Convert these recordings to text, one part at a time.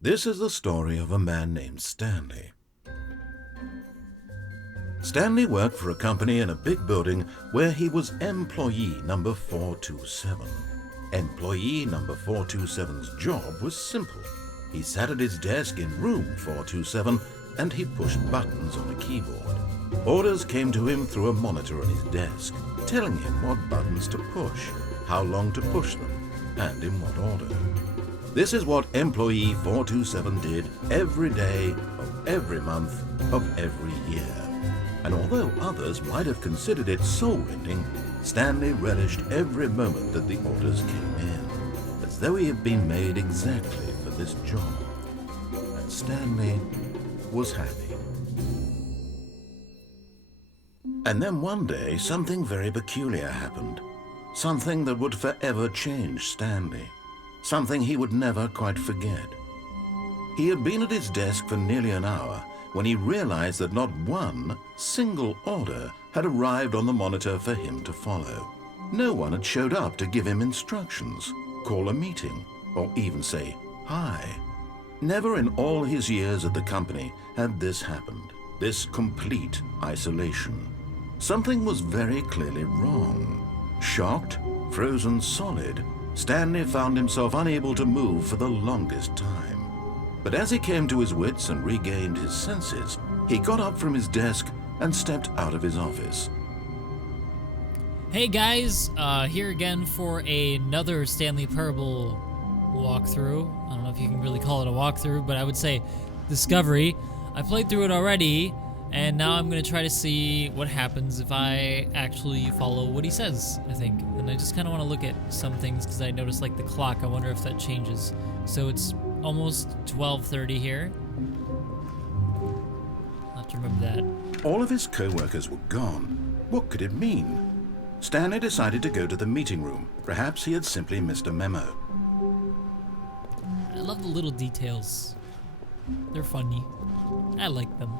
This is the story of a man named Stanley. Stanley worked for a company in a big building where he was employee number 427. Employee number 427's job was simple. He sat at his desk in room 427 and he pushed buttons on a keyboard. Orders came to him through a monitor on his desk, telling him what buttons to push, how long to push them, and in what order. This is what employee 427 did every day of every month of every year. And although others might have considered it soul-rending, Stanley relished every moment that the orders came in, as though he had been made exactly for this job. And Stanley was happy. And then one day, something very peculiar happened. Something that would forever change Stanley. Something he would never quite forget. He had been at his desk for nearly an hour when he realized that not one single order had arrived on the monitor for him to follow. No one had showed up to give him instructions, call a meeting, or even say hi. Never in all his years at the company had this happened, this complete isolation. Something was very clearly wrong. Shocked, frozen solid, Stanley found himself unable to move for the longest time. But as he came to his wits and regained his senses, he got up from his desk and stepped out of his office. Hey guys, here again for another Stanley Parable walkthrough. I don't know if you can really call it a walkthrough, but I would say discovery. I played through it already, and now I'm going to try to see what happens if I actually follow what he says, I think. And I just kind of want to look at some things because I noticed like the clock. I wonder if that changes. So it's almost 12:30 here. I'll have to remember that. All of his co-workers were gone. What could it mean? Stanley decided to go to the meeting room. Perhaps he had simply missed a memo. I love the little details. They're funny. I like them.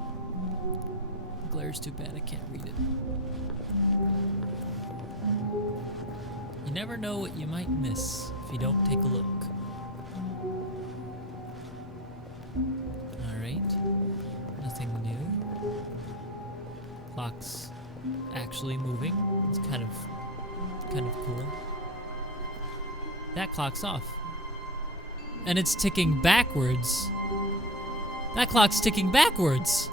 The glare's too bad, I can't read it. You never know what you might miss if you don't take a look. Alright. Nothing new. Clock's actually moving. It's kind of cool. That clock's off. And it's ticking backwards. That clock's ticking backwards.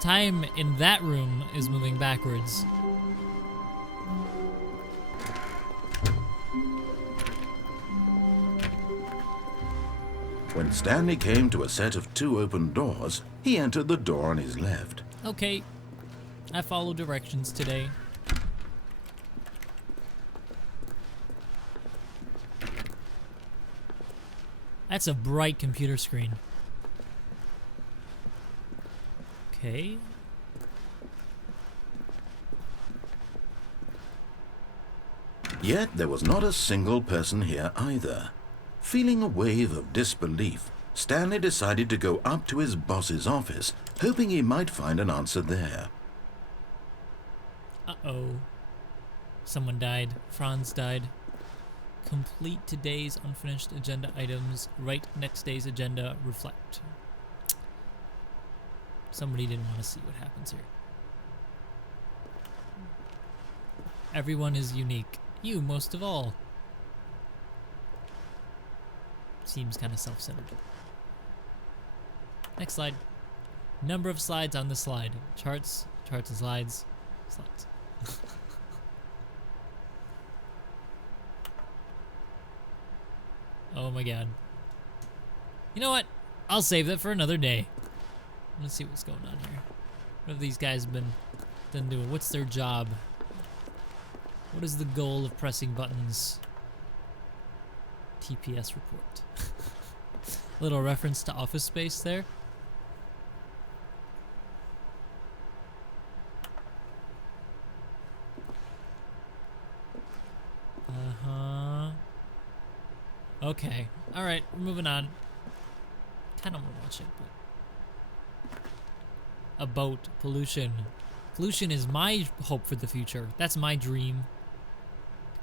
Time in that room is moving backwards. When Stanley came to a set of 2 open doors, he entered the door on his left. Okay. I follow directions today. That's a bright computer screen. Okay. Yet there was not a single person here either. Feeling a wave of disbelief, Stanley decided to go up to his boss's office, hoping he might find an answer there. Uh-oh. Someone died. Franz died. Complete today's unfinished agenda items. Write next day's agenda. Reflect. Somebody didn't want to see what happens here. Everyone is unique. You most of all. Seems kind of self-centered. Next slide. Number of slides on the slide. Charts and slides. Slides. Oh my god. You know what? I'll save that for another day. Let's see what's going on here. What have these guys been doing? What's their job? What is the goal of pressing buttons? TPS report. Little reference to Office Space there. Okay. Alright, we're moving on. Kinda wanna watch it, but a boat. Pollution. Pollution is my hope for the future. That's my dream.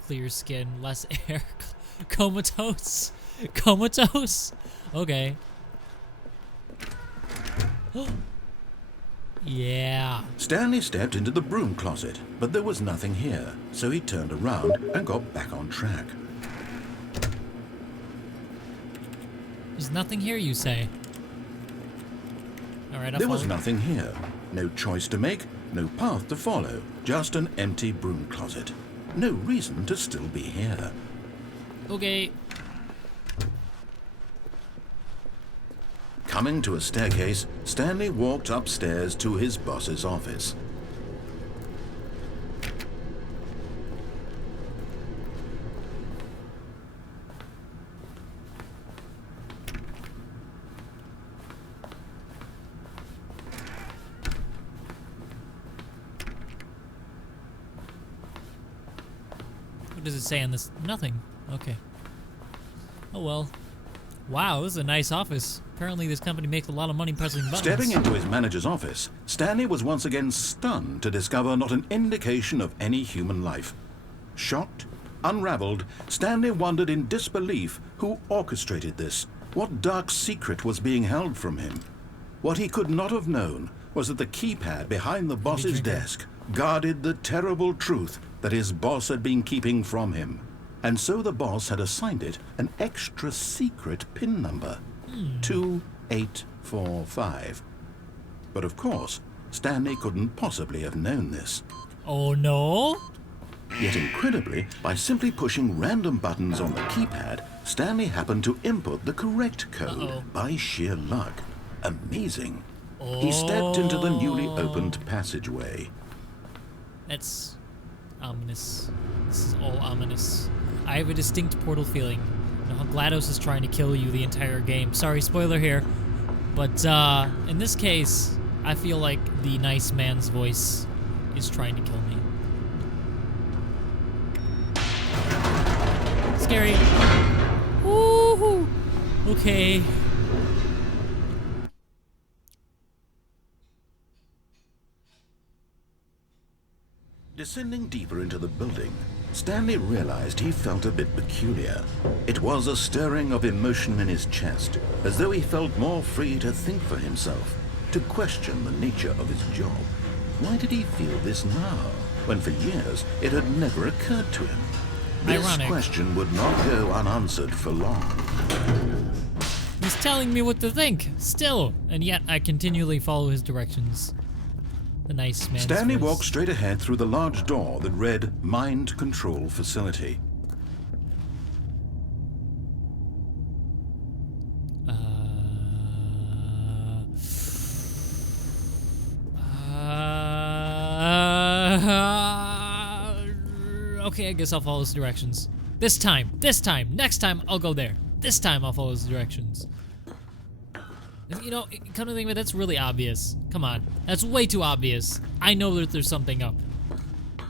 Clear skin, less air. Comatose. Comatose. Okay. Yeah. Stanley stepped into the broom closet, but there was nothing here, so he turned around and got back on track. There's nothing here, you say? Alright, There was nothing here. No choice to make, no path to follow, just an empty broom closet. No reason to still be here. Okay. Coming to a staircase, Stanley walked upstairs to his boss's office. What does it say on this? Nothing. Okay. Oh well. Wow, this is a nice office. Apparently this company makes a lot of money pressing buttons. Stepping into his manager's office, Stanley was once again stunned to discover not an indication of any human life. Shocked, unraveled, Stanley wondered in disbelief who orchestrated this, what dark secret was being held from him. What he could not have known was that the keypad behind the boss's desk guarded the terrible truth that his boss had been keeping from him. And so the boss had assigned it an extra secret PIN number, 2845. But of course, Stanley couldn't possibly have known this. Oh no? Yet incredibly, by simply pushing random buttons on the keypad, Stanley happened to input the correct code by sheer luck. Amazing. He stepped into the newly opened passageway. That's ominous. This is all ominous. I have a distinct portal feeling. You know, GLaDOS is trying to kill you the entire game. Sorry, spoiler here. But in this case, I feel like the nice man's voice is trying to kill me. Scary. Woohoo! Okay. Descending deeper into the building, Stanley realized he felt a bit peculiar. It was a stirring of emotion in his chest, as though he felt more free to think for himself, to question the nature of his job. Why did he feel this now, when for years it had never occurred to him? This Ironic. question would not go unanswered for long. He's telling me what to think, still, and yet I continually follow his directions. The nice man's Stanley voice. walked straight ahead through the large door that read Mind Control Facility. Okay, I guess I'll follow his directions. This time, next time I'll go there. This time I'll follow his directions. You know, come to think of it, that's really obvious. Come on, that's way too obvious. I know that there's something up.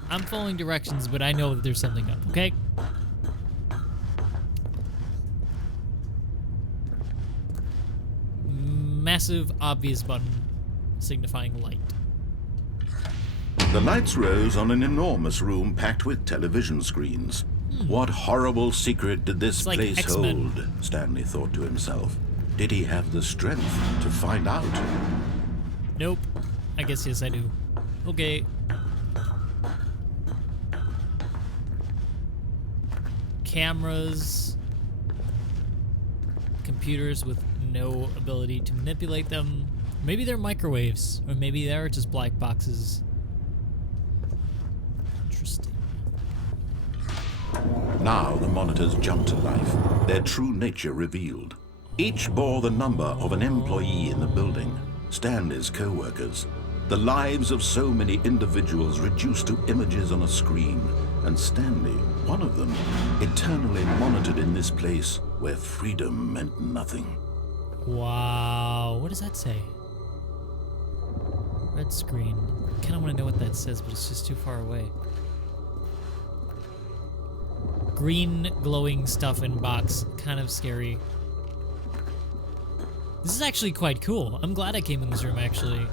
I'm following directions, but I know that there's something up, okay? Massive, obvious button signifying light. The lights rose on an enormous room packed with television screens. What horrible secret did this It's like place X-Men. hold? Stanley thought to himself. Did he have the strength to find out? Nope. I guess yes, I do. Okay. Cameras. Computers with no ability to manipulate them. Maybe they're microwaves, or maybe they're just black boxes. Interesting. Now the monitors jumped to life, their true nature revealed. Each bore the number of an employee in the building, Stanley's co-workers. The lives of so many individuals reduced to images on a screen, and Stanley, one of them, eternally monitored in this place where freedom meant nothing. Wow. What does that say? Red screen. I kind of want to know what that says, but it's just too far away. Green glowing stuff in box. Kind of scary. This is actually quite cool. I'm glad I came in this room, actually.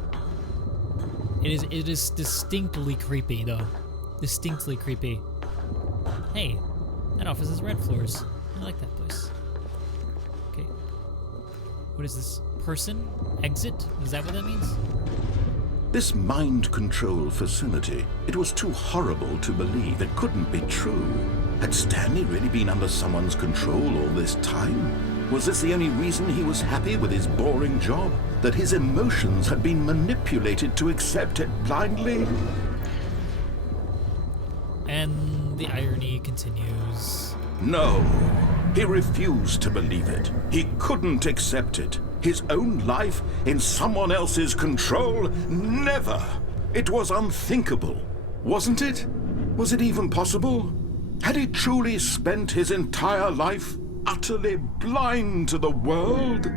It is distinctly creepy, though. Distinctly creepy. Hey, that office has red floors. I like that place. Okay. What is this? Person? Exit? Is that what that means? This mind control facility, it was too horrible to believe. It couldn't be true. Had Stanley really been under someone's control all this time? Was this the only reason he was happy with his boring job? That his emotions had been manipulated to accept it blindly? And the irony continues. No, he refused to believe it. He couldn't accept it. His own life in someone else's control? Never! It was unthinkable, wasn't it? Was it even possible? Had he truly spent his entire life utterly blind to the world?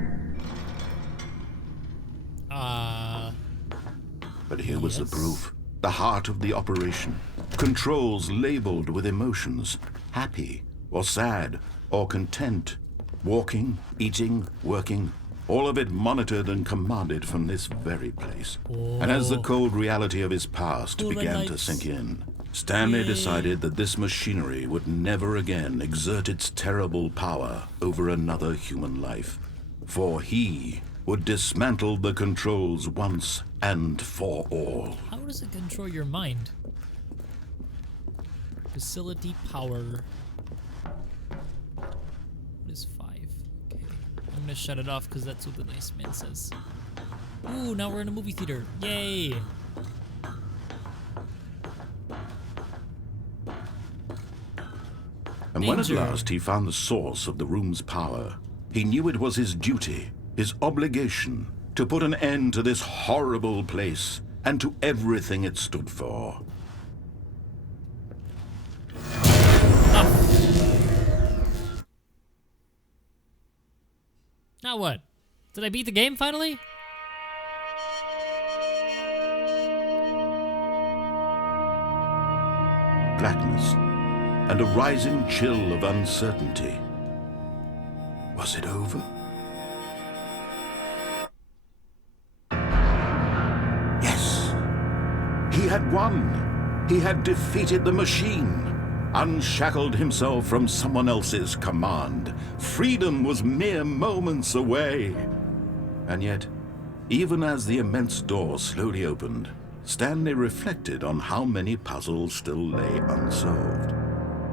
But here was the proof. The heart of the operation. Controls labeled with emotions. Happy, or sad, or content. Walking, eating, working. All of it monitored and commanded from this very place. Oh. And as the cold reality of his past Cool began to lights. sink in, Stanley decided that this machinery would never again exert its terrible power over another human life. For he would dismantle the controls once and for all. How does it control your mind? Facility power. What is 5? Okay. I'm gonna shut it off because that's what the nice man says. Ooh, now we're in a movie theater. Yay! And when at Danger. last he found the source of the room's power, he knew it was his duty, his obligation, to put an end to this horrible place and to everything it stood for. Now what? Did I beat the game finally? Blackness and a rising chill of uncertainty. Was it over? Yes! He had won! He had defeated the machine! Unshackled himself from someone else's command. Freedom was mere moments away. And yet, even as the immense door slowly opened, Stanley reflected on how many puzzles still lay unsolved.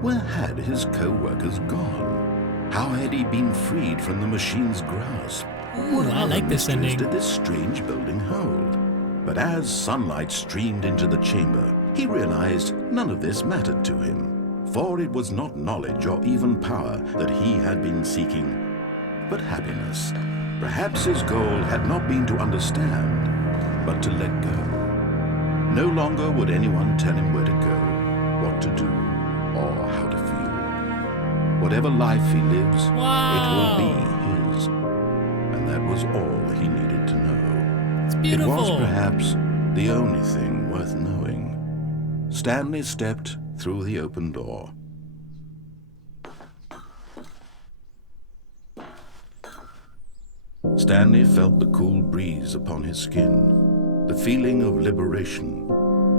Where had his co-workers gone? How had he been freed from the machine's grasp? Ooh, What I other like this mysteries ending. did this strange building hold? But as sunlight streamed into the chamber, he realized none of this mattered to him, for it was not knowledge or even power that he had been seeking, but happiness. Perhaps his goal had not been to understand, but to let go. No longer would anyone tell him where to go, what to do, or how to feel. Whatever life he lives, it will be his. And that was all he needed to know. It's It beautiful. was perhaps the only thing worth knowing. Stanley stepped through the open door. Stanley felt the cool breeze upon his skin, the feeling of liberation,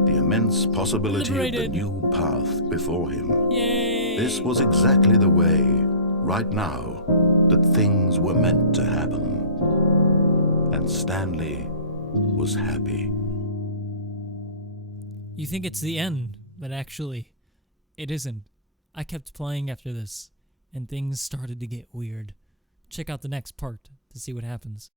the immense possibility of the Liberated. new path before him. Yay! This was exactly the way, right now, that things were meant to happen. And Stanley was happy. You think it's the end, but actually, it isn't. I kept playing after this, and things started to get weird. Check out the next part to see what happens.